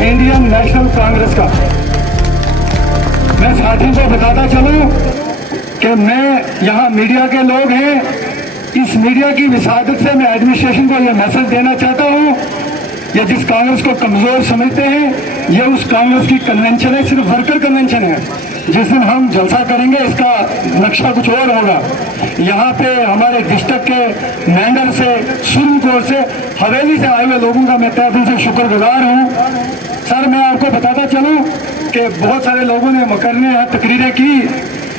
Indian national Congress का। मैं साथियों को बताता चलूं कि मैं यहाँ मीडिया के लोग हैं, इस मीडिया की विसादत से मैं एडमिनिस्ट्रेशन को यह मैसेज देना चाहता हूँ, ये जिस कांग्रेस को कमजोर समझते हैं, ये उस कांग्रेस की कन्वेंशन है, सिर्फ वर्कर कन्वेंशन है। जिस दिन हम जलसा करेंगे इसका नक्शा कुछ और होगा। यहाँ पे हमारे डिस्ट्रिक्ट के मैंगर से, सुरनकोट से, हवेली से आए हुए लोगों का मैं तहे दिल से शुक्रगुजार हूँ। सर, मैं आपको बताता चलूँ कि बहुत सारे लोगों ने मुकर्रने यहाँ तकरीरें की।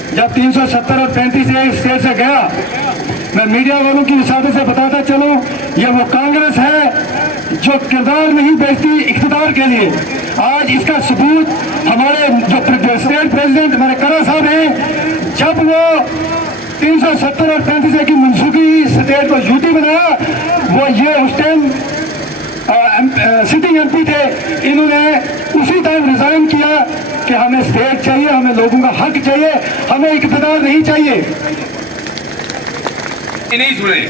जब 370 और 35 स्टेट से गया, मैं मीडिया वालों की विसादत से बताता चलूँ, ये वो कांग्रेस है जो किरदार नहीं बेचती इख्तिदार के लिए। आज इसका सबूत हमारे जो स्टेट प्रेसिडेंट हमारे करा साहब हैं, जब वो 370 और 35 की मनसूखी स्टेट को यूटी बनाया, वो ये उस टाइम सिटिंग एमपी थे, इन्होंने उसी टाइम रिजाइन किया कि हमें स्टेट चाहिए, हमें लोगों का हक चाहिए, हमें इख्तिदार नहीं चाहिए। नहीं सुने,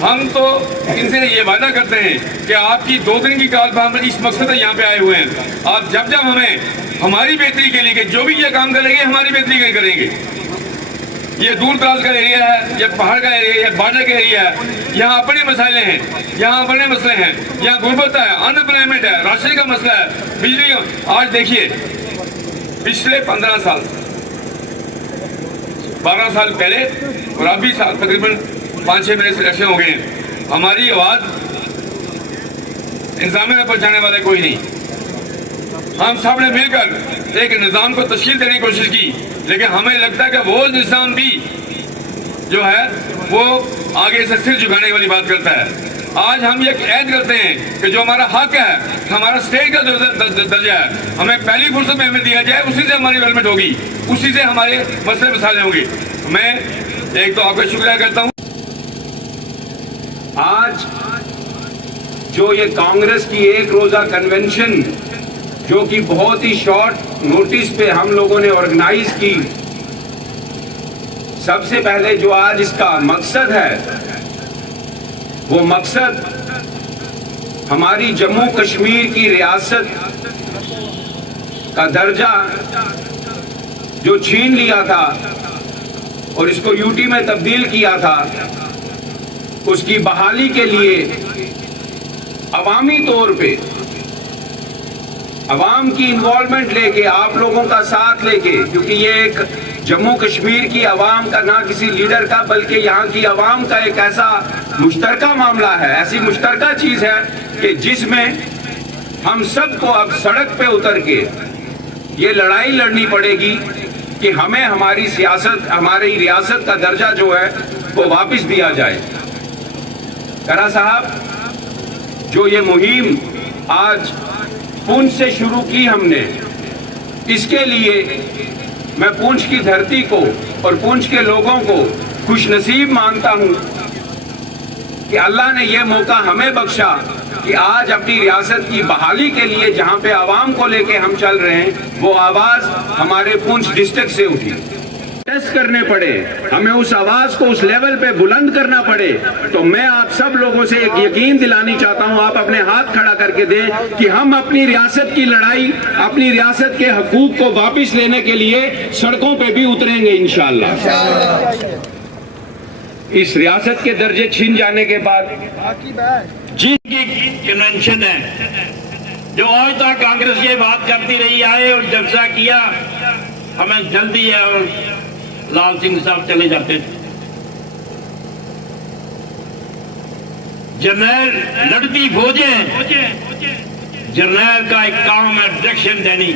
हम तो इनसे ये वादा करते हैं कि आपकी 2 दिन की काल हम इस मकसद से यहाँ पे आए हुए हैं। आप जब जब हमें हमारी बेहतरी के लिए, जो भी ये काम करेंगे हमारी बेहतरी के लिए करेंगे। ये दूर दराज का एरिया है, ये पहाड़ का एरिया है, बॉर्डर का एरिया है, यहाँ अपने मसाले हैं, यहाँ अपने मसले हैं, यहाँ गुर्बत है, अनएम्प्लॉयमेंट है, राशन का मसला है, बिजली। आज देखिए, पिछले 15 साल 12 साल पहले और अभी तकरीबन 5-6 महीने से इलेक्शन हो गए हैं, हमारी आवाज इंतजामिया पर जाने वाले कोई नहीं। हम सब ने मिलकर एक निज़ाम को तश्कील देने की कोशिश की, लेकिन हमें लगता है कि वो निज़ाम भी जो है वो आगे से सिर झुकाने वाली बात करता है। आज हम ये ऐद करते हैं कि जो हमारा हक है, हमारा स्टेट का दर्जा है, हमें पहली फुर्सत में हमें दिया जाए, उसी से हमारी डेवलपमेंट होगी, उसी से हमारे मसले मसाले होंगे। मैं एक तो आपका शुक्रिया करता हूँ। आज जो ये कांग्रेस की एक रोजा कन्वेंशन, जो कि बहुत ही शॉर्ट नोटिस पे हम लोगों ने ऑर्गेनाइज की, सबसे पहले जो आज इसका मकसद है, वो मकसद हमारी जम्मू कश्मीर की रियासत का दर्जा जो छीन लिया था और इसको यूटी में तब्दील किया था, उसकी बहाली के लिए अवामी तौर पे अवाम की इन्वॉल्वमेंट लेके, आप लोगों का साथ लेके, क्योंकि ये एक जम्मू कश्मीर की अवाम का, ना किसी लीडर का, बल्कि यहाँ की अवाम का एक ऐसा मुश्तरका मामला है, ऐसी मुश्तरका चीज है कि जिसमें हम सबको अब सड़क पे उतर के ये लड़ाई लड़नी पड़ेगी कि हमें हमारी सियासत, हमारी रियासत का दर्जा जो है वो वापस दिया जाए। करा साहब, जो ये मुहिम आज पुंछ से शुरू की हमने, इसके लिए मैं पुंछ की धरती को और पुंछ के लोगों को खुशनसीब मानता हूं कि अल्लाह ने यह मौका हमें बख्शा कि आज अपनी रियासत की बहाली के लिए जहां पे आवाम को लेके हम चल रहे हैं, वो आवाज हमारे पुंछ डिस्ट्रिक्ट से उठी। टेस्ट करने पड़े, हमें उस आवाज को उस लेवल पे बुलंद करना पड़े, तो मैं आप सब लोगों से एक यकीन दिलानी चाहता हूं, आप अपने हाथ खड़ा करके दें कि हम अपनी रियासत की लड़ाई, अपनी रियासत के हकूक को वापस लेने के लिए सड़कों पे भी उतरेंगे इंशाअल्लाह। इस रियासत के दर्जे छीन जाने के बाद जिनकी कन्वेंशन है, जो आज तक कांग्रेस ये बात करती रही आए और जलसा किया, हमें जल्दी है और लाल सिंह साहब चले जाते थे। जर्नल लड़ती फौजें, जर्नल का एक काम है डायरेक्शन देनी।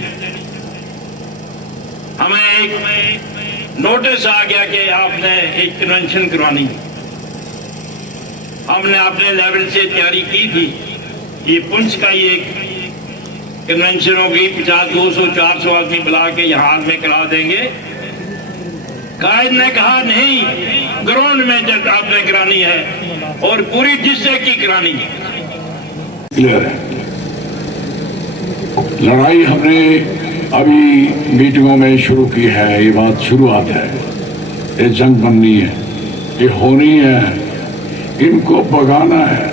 हमें एक नोटिस आ गया कि आपने एक कन्वेंशन करवानी। हमने अपने लेवल से तैयारी की थी, ये पुंछ का ही एक कन्वेंशन होगी, 50, 200, 400 आदमी बुला के यहाँ में करा देंगे। कायद ने कहा नहीं, ग्राउंड में जब आपने करानी है और पूरी डिस्ट्रिक्ट की करानी है। लड़ाई हमने अभी मीटिंगों में शुरू की है, ये बात शुरुआत है, ये जंग बननी है, ये होनी है, इनको भगाना है।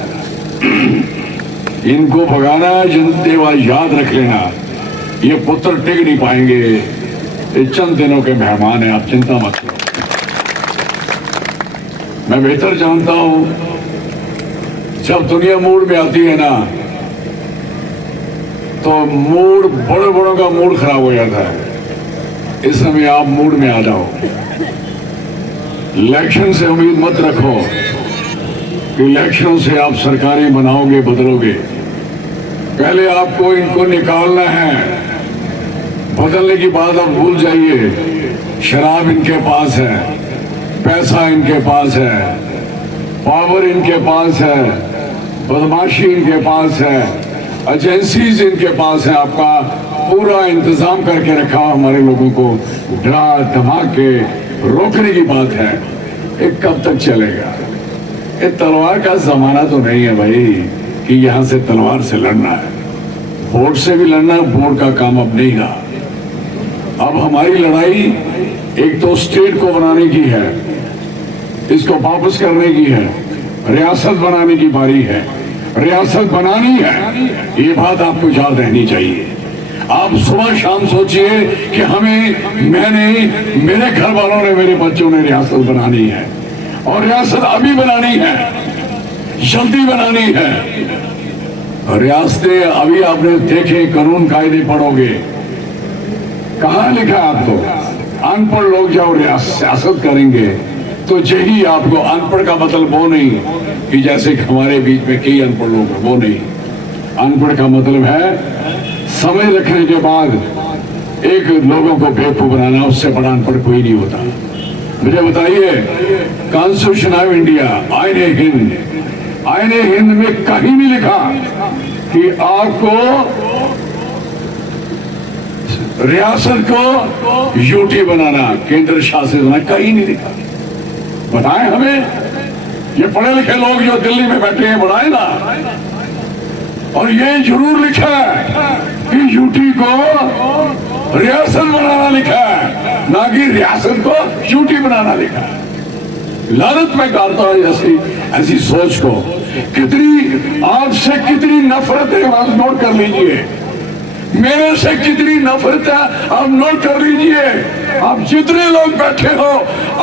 इनको भगाना जनते वाले याद रख लेना, ये पुत्र टिक नहीं पाएंगे, ये चंद दिनों के मेहमान हैं, आप चिंता मत करो। मैं बेहतर जानता हूं, जब दुनिया मूड में आती है ना तो मूड, बड़े बड़ों का मूड खराब हो जाता है। इस समय आप मूड में आ जाओ। इलेक्शन से उम्मीद मत रखो कि इलेक्शन से आप सरकारें बनाओगे, बदलोगे। पहले आपको इनको निकालना है, बदलने की बात आप भूल जाइए। शराब इनके पास है, पैसा इनके पास है, पावर इनके पास है, बदमाशी इनके पास है, एजेंसीज इनके पास है। आपका पूरा इंतजाम करके रखा हमारे लोगों को डरा धमा के रोकने की बात है। ये कब तक चलेगा? ये तलवार का जमाना तो नहीं है भाई कि यहां से तलवार से लड़ना है। वोट से भी लड़ना, वोट का काम अब नहीं रहा। अब हमारी लड़ाई एक तो स्टेट को बनाने की है, इसको वापस करने की है, रियासत बनाने की बारी है। रियासत बनानी है, ये बात आपको याद रहनी चाहिए। आप सुबह शाम सोचिए कि मेरे घर वालों ने, मेरे बच्चों ने रियासत बनानी है, और रियासत अभी बनानी है, जल्दी बनानी है। रियासतें अभी आपने देखे, कानून कायदे पढ़ोगे, कहां लिखा आपको? अनपढ़ लोग जब सियासत करेंगे तो यही आपको, अनपढ़ का मतलब वो नहीं कि जैसे हमारे बीच में कई अनपढ़ लोग हैं, वो नहीं। अनपढ़ का मतलब है समझ रखने के बाद एक लोगों को बेवकूफ बनाना, उससे बड़ा अनपढ़ कोई नहीं होता। मुझे बताइए, कॉन्स्टिट्यूशन ऑफ इंडिया, आईने हिंद में कहीं नहीं लिखा कि आपको रियासत को यूटी बनाना, केंद्र शासित बनाना, कहीं नहीं लिखा। बताएं हमें, ये पढ़े लिखे लोग जो दिल्ली में बैठे हैं, बताएं ना। और ये जरूर लिखा है कि यूटी को रियासत बनाना लिखा है, ना कि रियासत को यूटी बनाना लिखा है। लानत में गाता हूं ऐसी सोच को। कितनी आपसे कितनी नफरत है, आप नोट कर लीजिए। मेरे से कितनी नफरत है, आप नोट कर लीजिए। आप जितने लोग बैठे हो,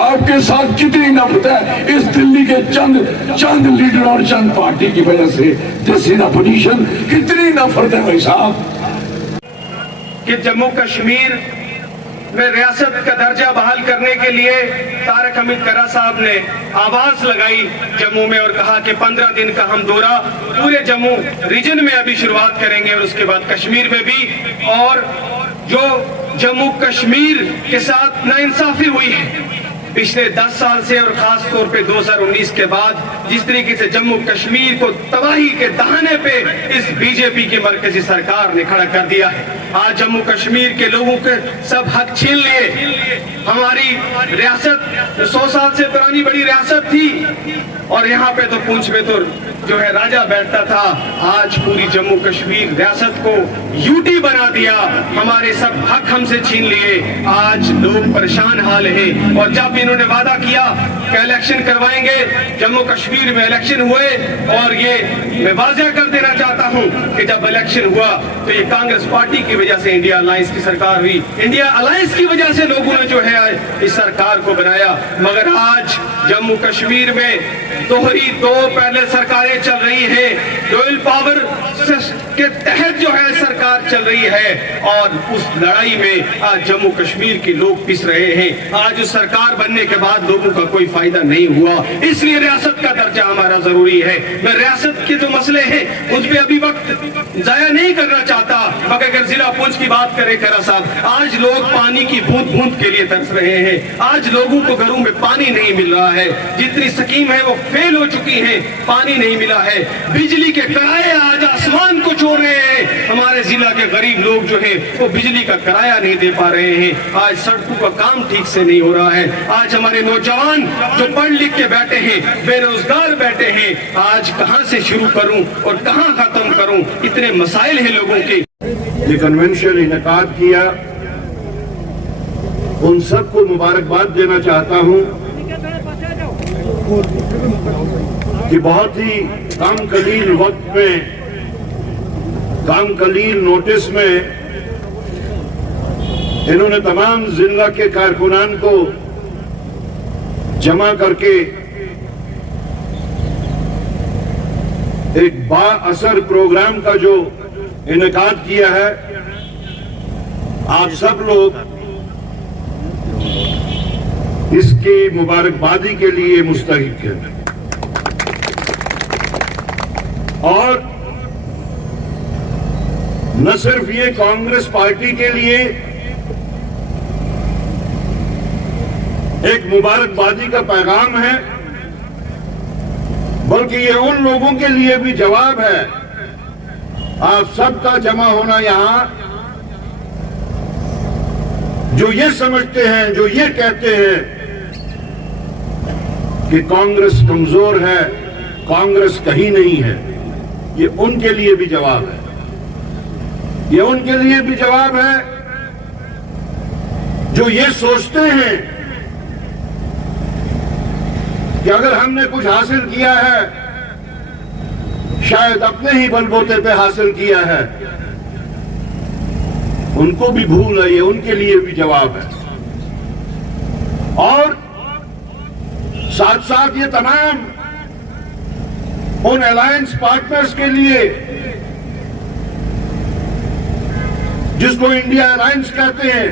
आपके साथ कितनी नफरत है इस दिल्ली के चंद लीडर और चंद पार्टी की वजह से। दिस इज अपोजिशन, कितनी नफरत है भाई साहब। कि जम्मू कश्मीर में रियासत का दर्जा बहाल करने के लिए तारक हमीद करा साहब ने आवाज लगाई जम्मू में, और कहा कि 15 दिन का हम दौरा पूरे जम्मू रीजन में अभी शुरुआत करेंगे, और उसके बाद कश्मीर में भी। और जो जम्मू कश्मीर के साथ नाइंसाफी हुई है पिछले 10 साल से, और खास तौर पे 2019 के बाद, जिस तरीके से जम्मू कश्मीर को तबाही के दहाने पे इस बीजेपी की मरकजी सरकार ने खड़ा कर दिया है। आज जम्मू कश्मीर के लोगों के सब हक छीन लिए। हमारी रियासत 100 साल से पुरानी बड़ी रियासत थी, और यहाँ पे तो पूंछ में तो जो है राजा बैठता था। आज पूरी जम्मू कश्मीर रियासत को यूटी बना दिया, हमारे सब हक हमसे छीन लिए। आज लोग परेशान हाल है। और जब इन्होंने वादा किया कि इलेक्शन करवाएंगे, जम्मू कश्मीर में इलेक्शन हुए, और ये मैं वाज़ेह कर देना चाहता हूं कि जब इलेक्शन हुआ तो ये कांग्रेस पार्टी की वजह से इंडिया अलायंस की सरकार हुई। इंडिया अलायंस की वजह से लोगों ने जो है इस सरकार को बनाया। मगर आज जम्मू कश्मीर में दो पहले सरकारें चल रही है, डुअल पावर के तहत जो है सरकार चल रही है, और उस लड़ाई में आज जम्मू कश्मीर के लोग पिस रहे हैं। आज उस सरकार बनने के बाद लोगों का कोई फायदा नहीं हुआ, इसलिए रियासत का दर्जा हमारा जरूरी है। मैं रियासत के जो मसले हैं उस पर अभी वक्त जाया नहीं करना चाहता, मगर अगर जिला पुंछ की बात करें करा साहब, आज लोग पानी की बूंद बूंद के लिए तरस रहे हैं। आज लोगों को घरों में पानी नहीं मिल रहा है, जितनी स्कीम है वो फेल हो चुकी है, पानी नहीं मिला है। बिजली के किराए आज आसमान को छू रहे हैं। हमारे जिला के गरीब लोग जो है वो बिजली का किराया नहीं दे पा रहे हैं। आज सड़कों का काम ठीक से नहीं हो रहा है। आज हमारे नौजवान जो पढ़ लिख के बैठे हैं, बेरोजगार बैठे हैं, आज कहां से शुरू करूं और कहां खत्म करूं, इतने मसाइल हैं लोगों के। ये कन्वेंशन इनेकाद किया, उन सबको मुबारकबाद देना चाहता हूं कि बहुत ही कम कलील वक्त में कामकलील नोटिस में इन्होंने तमाम जिला के कारकुनान को जमा करके एक बाअसर प्रोग्राम का जो इनेकाद किया है, आप सब लोग इसकी मुबारकबादी के लिए मुस्तहिक हैं। और न सिर्फ ये कांग्रेस पार्टी के लिए एक मुबारकबादी का पैगाम है, बल्कि ये उन लोगों के लिए भी जवाब है, आप सबका जमा होना यहां, जो ये समझते हैं, जो ये कहते हैं कि कांग्रेस कमजोर है, कांग्रेस कहीं नहीं है। ये उनके लिए भी जवाब है, ये उनके लिए भी जवाब है जो ये सोचते हैं कि अगर हमने कुछ हासिल किया है, शायद अपने ही बलबूते पे हासिल किया है। उनको भी भूल है, ये उनके लिए भी जवाब है। और साथ साथ ये तमाम उन अलायंस पार्टनर्स के लिए जिसको इंडिया अलायंस कहते हैं,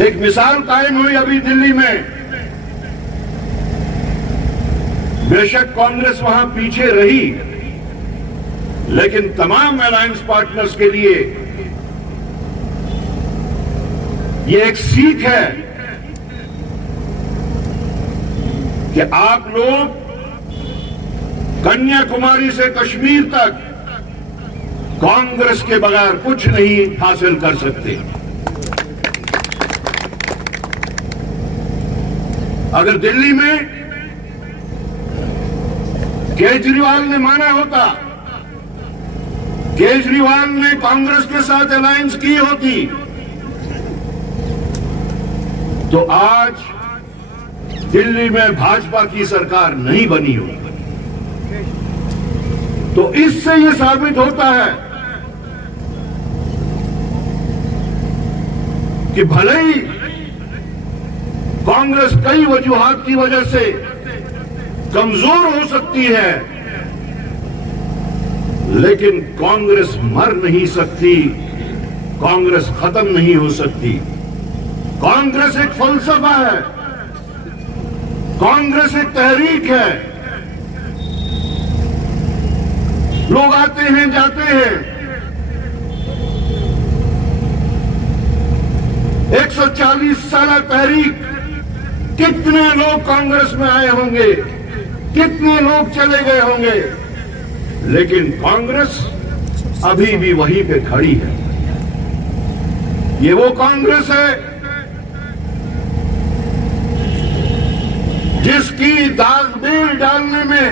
एक मिसाल कायम हुई अभी दिल्ली में। बेशक कांग्रेस वहां पीछे रही, लेकिन तमाम अलायंस पार्टनर्स के लिए ये एक सीख है कि आप लोग कन्याकुमारी से कश्मीर तक कांग्रेस के बगैर कुछ नहीं हासिल कर सकते। अगर दिल्ली में केजरीवाल ने माना होता, केजरीवाल ने कांग्रेस के साथ अलायंस की होती, तो आज दिल्ली में भाजपा की सरकार नहीं बनी होती। तो इससे यह साबित होता है कि भले ही कांग्रेस कई वजूहात की वजह से कमजोर हो सकती है, लेकिन कांग्रेस मर नहीं सकती, कांग्रेस खत्म नहीं हो सकती। कांग्रेस एक फलसफा है, कांग्रेस एक तहरीक है। लोग आते हैं, जाते हैं। 140 साल तहरीक, कितने लोग कांग्रेस में आए होंगे, कितने लोग चले गए होंगे, लेकिन कांग्रेस अभी भी वहीं पे खड़ी है। ये वो कांग्रेस है जिसकी दागबेल डालने में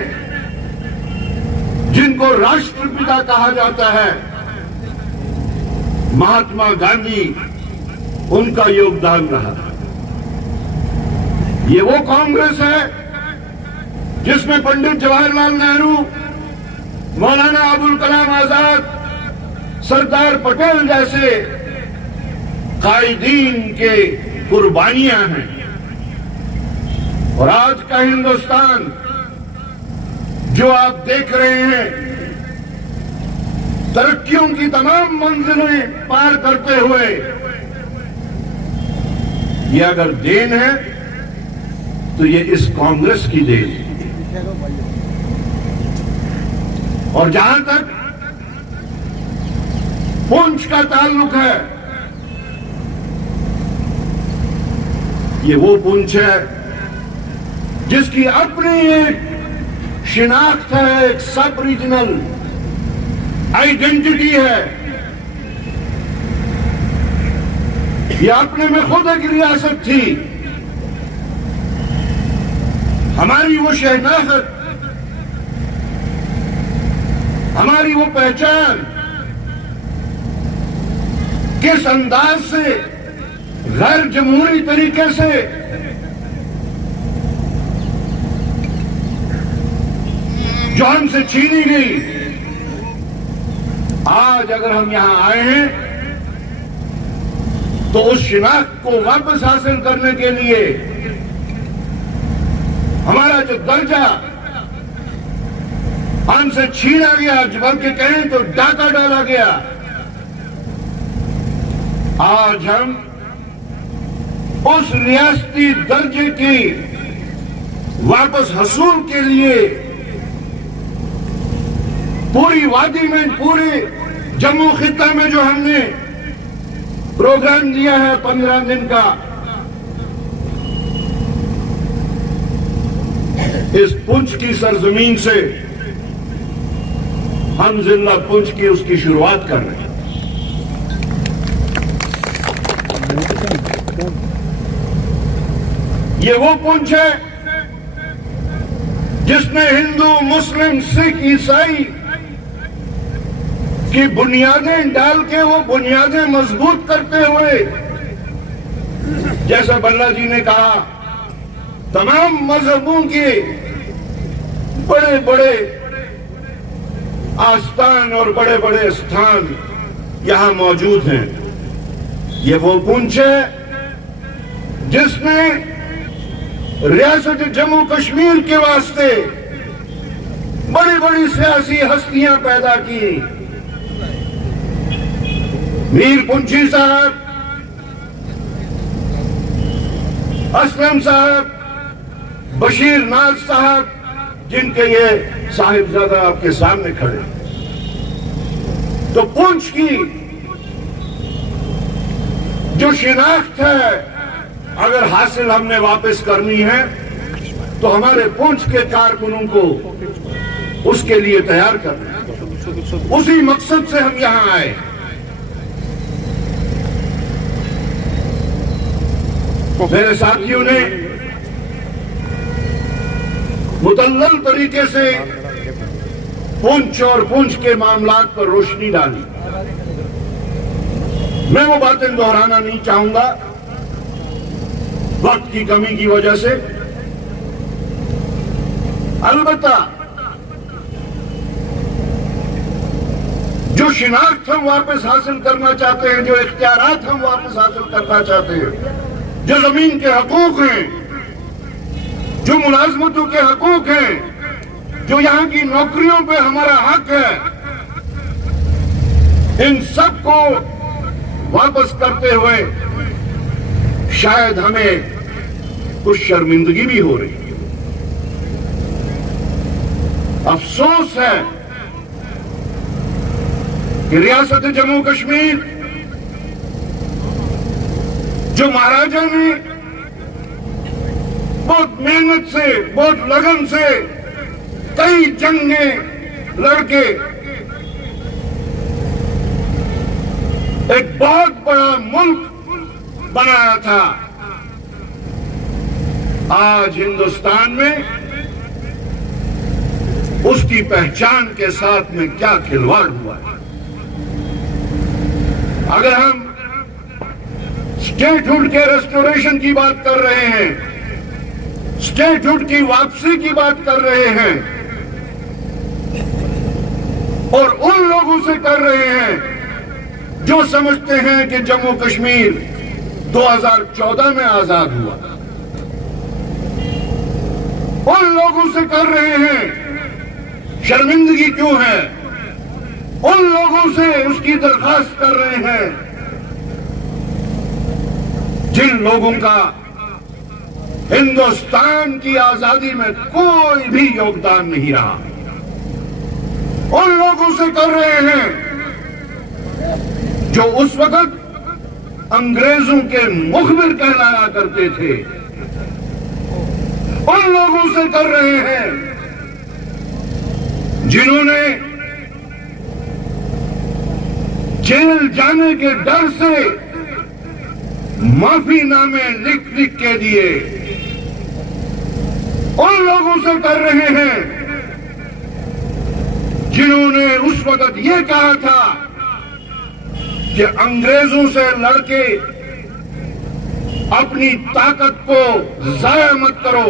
जिनको राष्ट्रपिता कहा जाता है, महात्मा गांधी, उनका योगदान रहा। ये वो कांग्रेस है जिसमें पंडित जवाहरलाल नेहरू, मौलाना अबुल कलाम आजाद, सरदार पटेल जैसे कायदीन के कुर्बानियां हैं। और आज का हिंदुस्तान जो आप देख रहे हैं, तरक्कियों की तमाम मंजिलें पार करते हुए, ये अगर देन है तो ये इस कांग्रेस की देन है। और जहां तक पुंछ का ताल्लुक है, ये वो पुंछ है जिसकी अपनी एक शिनाख्त है, एक सब रीजनल आइडेंटिटी है। ये अपने में खुद एक रियासत थी। हमारी वो शहनाजत, हमारी वो पहचान किस अंदाज से, गैर जमहूरी तरीके से जो हमसे छीनी गई, आज अगर हम यहां आए हैं तो उस शिनाख्त को वापस हासिल करने के लिए हमारा जो दर्जा हमसे छीना गया, बल्कि कहें तो डाका डाला गया, आज हम उस रियासती दर्जे की वापस हसूल के लिए पूरी वादी में, पूरे जम्मू खित्ता में जो हमने प्रोग्राम दिया है 15 दिन का, इस पुंछ की सरजमीन से हम जिला पुंछ की उसकी शुरुआत कर रहे हैं। ये वो पुंछ है जिसने हिंदू, मुस्लिम, सिख, ईसाई की बुनियादें डाल के वो बुनियादें मजबूत करते हुए, जैसा बल्ला जी ने कहा, तमाम मजहबों के बड़े बड़े आस्थान और बड़े बड़े स्थान यहां मौजूद हैं। ये वो पुंछ है जिसने रियासत जम्मू कश्मीर के वास्ते बड़ी बड़ी सियासी हस्तियां पैदा की। मीर पुंछी साहब, असलम साहब, बशीर नाज साहब, जिनके ये साहिबजादा आपके सामने खड़े, तो पुंछ की जो शिनाख्त है अगर हासिल हमने वापस करनी है तो हमारे पुंछ के कारकुनों को उसके लिए तैयार करना है। उसी मकसद से हम यहां आए। मेरे साथियों ने मुतल्लल तरीके से पुंछ और पुंछ के मामलात पर रोशनी डाली। मैं वो बातें दोहराना नहीं चाहूंगा वक्त की कमी की वजह से। अलबत्ता जो शिनाख्त हम वापस हासिल करना चाहते हैं, जो इख्तियारात हम वापस हासिल करना चाहते हैं, जो जमीन के हकूक हैं, जो मुलाजमतों के हकूक हैं, जो यहां की नौकरियों पे हमारा हक है, इन सब को वापस करते हुए शायद हमें कुछ शर्मिंदगी भी हो रही है। अफसोस है कि रियासत जम्मू कश्मीर जो महाराजा ने बहुत मेहनत से, बहुत लगन से कई जंगें लड़के एक बहुत बड़ा मुल्क बनाया था, आज हिंदुस्तान में उसकी पहचान के साथ में क्या खिलवाड़ हुआ है। अगर हम स्टेटहुड के रेस्टोरेशन की बात कर रहे हैं, स्टेटहुड की वापसी की बात कर रहे हैं और उन लोगों से कर रहे हैं जो समझते हैं कि जम्मू कश्मीर 2014 में आजाद हुआ, उन लोगों से कर रहे हैं, शर्मिंदगी क्यों है, उन लोगों से उसकी दरखास्त कर रहे हैं जिन लोगों का हिंदुस्तान की आजादी में कोई भी योगदान नहीं रहा, उन लोगों से कर रहे हैं जो उस वक्त अंग्रेजों के मुखबिर कहलाया करते थे, उन लोगों से कर रहे हैं जिन्होंने जेल जाने के डर से माफीनामे लिख लिख के दिए, उन लोगों से कर रहे हैं जिन्होंने उस वक्त ये कहा था कि अंग्रेजों से लड़के अपनी ताकत को जाया मत करो,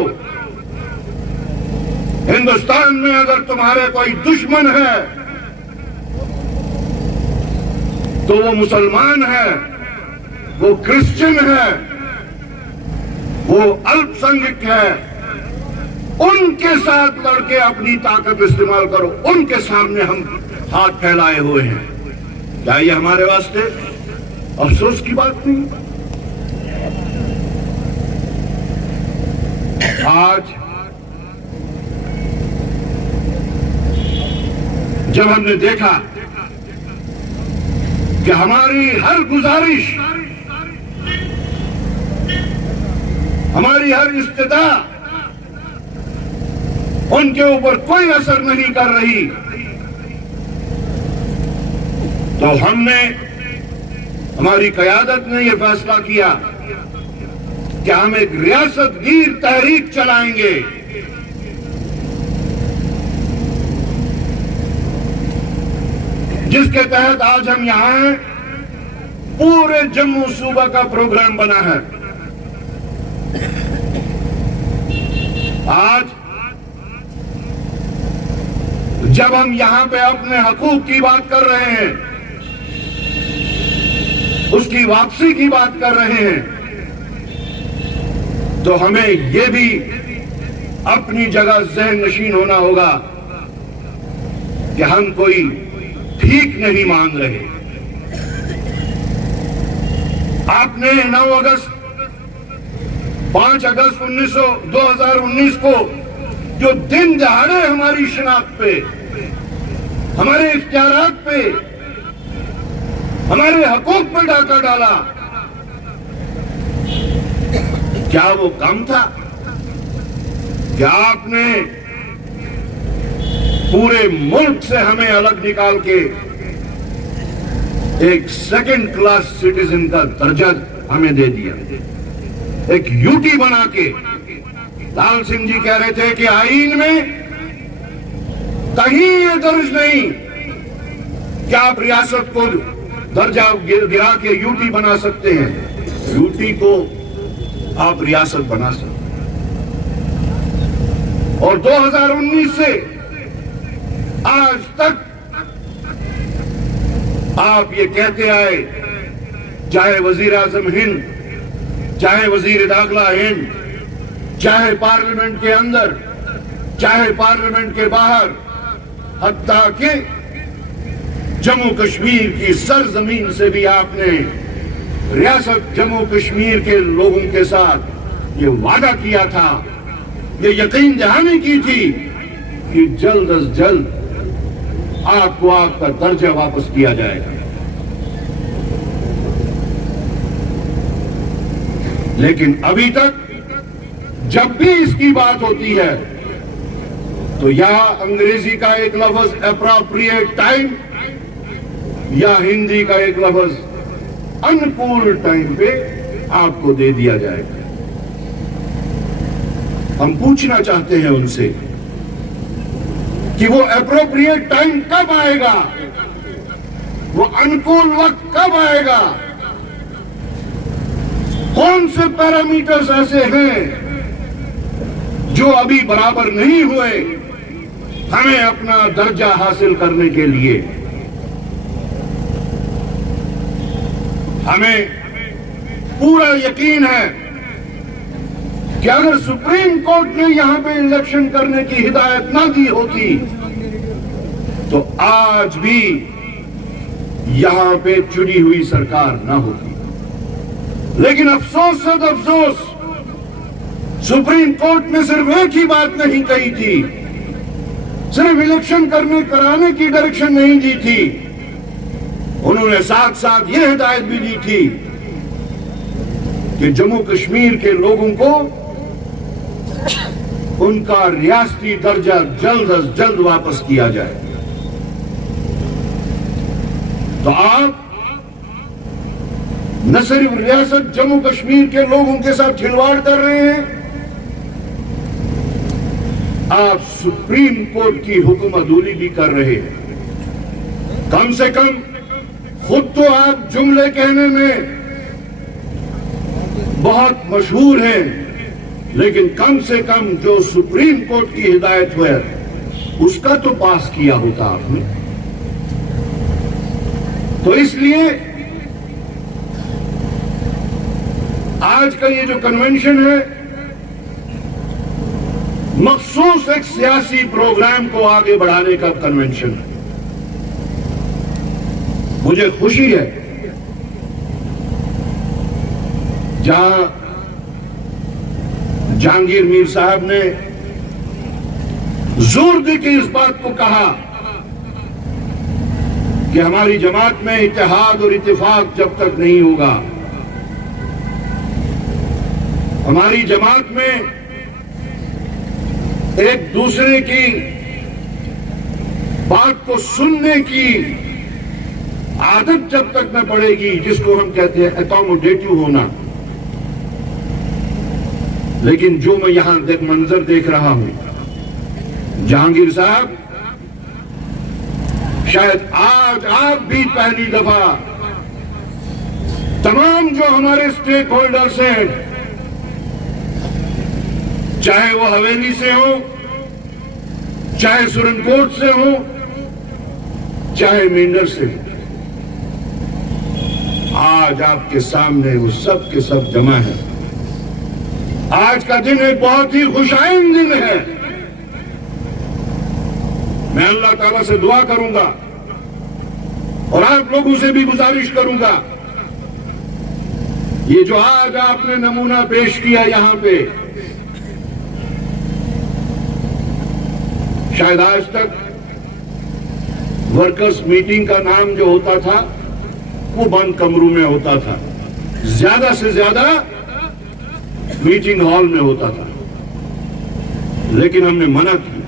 हिंदुस्तान में अगर तुम्हारे कोई दुश्मन है तो वो मुसलमान है, वो क्रिश्चियन है, वो अल्पसंख्यक है। उनके साथ लड़के अपनी ताकत इस्तेमाल करो। उनके सामने हम हाथ फैलाए हुए हैं। क्या ये हमारे वास्ते अफसोस की बात नहीं? आज जब हमने देखा कि हमारी हर गुजारिश, हमारी हर इस्तदा उनके ऊपर कोई असर नहीं कर रही, तो हमने, हमारी क़यादत ने यह फैसला किया कि हम एक रियासतगीर तहरीक चलाएंगे। जिसके तहत आज हम यहां हैं। पूरे जम्मू सूबा का प्रोग्राम बना है। आज जब हम यहां पे अपने हकूक की बात कर रहे हैं, उसकी वापसी की बात कर रहे हैं, तो हमें यह भी अपनी जगह ज़हन नशीन होना होगा कि हम कोई ठीक नहीं मांग रहे। आपने 9 अगस्त 5 अगस्त 2019 को जो दिन दहाड़े हमारी शनाख्त पे, हमारे इख्तियारात पे, हमारे हकूक पे डाका डाला, क्या वो कम था? क्या आपने पूरे मुल्क से हमें अलग निकाल के एक सेकंड क्लास सिटीजन का दर्जा हमें दे दिया? एक यूटी बना के लाल सिंह जी कह रहे थे कि आईन में कहीं ये दर्ज नहीं कि आप रियासत को दर्जा गिरा के यूटी बना सकते हैं। यूटी को आप रियासत बना सकते। और 2019 से आज तक आप ये कहते आए, चाहे वजीर आजम हिंद, चाहे वजीर दाखिला हिंद, चाहे पार्लियामेंट के अंदर, चाहे पार्लियामेंट के बाहर, हत्ता कि जम्मू कश्मीर की सरजमीन से भी आपने रियासत जम्मू कश्मीर के लोगों के साथ ये वादा किया था, ये यकीन दहानी की थी कि जल्द अज जल्द आपको आपका दर्जा वापस किया जाएगा। लेकिन अभी तक जब भी इसकी बात होती है तो या अंग्रेजी का एक लफ्ज एप्रोप्रिएट टाइम या हिंदी का एक लफ्ज अनुकूल टाइम पे आपको दे दिया जाएगा। हम पूछना चाहते हैं उनसे कि वो एप्रोप्रिएट टाइम कब आएगा, वो अनुकूल वक्त कब आएगा? कौन से पैरामीटर्स ऐसे हैं जो अभी बराबर नहीं हुए हमें अपना दर्जा हासिल करने के लिए? हमें पूरा यकीन है कि अगर सुप्रीम कोर्ट ने यहां पे इलेक्शन करने की हिदायत ना दी होती तो आज भी यहां पे चुनी हुई सरकार ना होती। लेकिन अफसोस सद अफसोस, सुप्रीम कोर्ट ने सिर्फ एक ही बात नहीं कही थी, सिर्फ इलेक्शन कराने की डायरेक्शन नहीं दी थी, उन्होंने साथ साथ यह हिदायत भी दी थी कि जम्मू कश्मीर के लोगों को उनका रियासती दर्जा जल्द अज जल्द वापस किया जाए। तो आप न सिर्फ रियासत जम्मू कश्मीर के लोगों के साथ खिलवाड़ कर रहे हैं, आप सुप्रीम कोर्ट की हुक्म अदूली भी कर रहे हैं। कम से कम खुद तो आप जुमले कहने में बहुत मशहूर हैं लेकिन कम से कम जो सुप्रीम कोर्ट की हिदायत हुई उसका तो पास किया होता आपने। तो इसलिए आज का ये जो कन्वेंशन है मखसूस एक सियासी प्रोग्राम को आगे बढ़ाने का कन्वेंशन है। मुझे खुशी है जहां जहांगीर मीर साहब ने जोर देकर इस बात को कहा कि हमारी जमात में इत्तेहाद और इत्तेफाक जब तक नहीं होगा, हमारी जमात में एक दूसरे की बात को सुनने की आदत जब तक न पड़ेगी, जिसको हम कहते हैं अकोमोडेटिव होना। लेकिन जो मैं यहां मंजर देख रहा हूं, जहांगीर साहब शायद आज आप भी पहली दफा तमाम जो हमारे स्टेक होल्डर्स हैं, चाहे वो हवेली से हो, चाहे सुरनकोट से हो, चाहे मेंढर से हो, आज आपके सामने वो सब के सब जमा है। आज का दिन एक बहुत ही खुशाइन दिन है। मैं अल्लाह ताला से दुआ करूंगा और आप लोगों से भी गुजारिश करूंगा, ये जो आज आपने नमूना पेश किया यहां पे, शायद आज तक वर्कर्स मीटिंग का नाम जो होता था वो बंद कमरों में होता था, ज्यादा से ज्यादा मीटिंग हॉल में होता था, लेकिन हमने मना किया।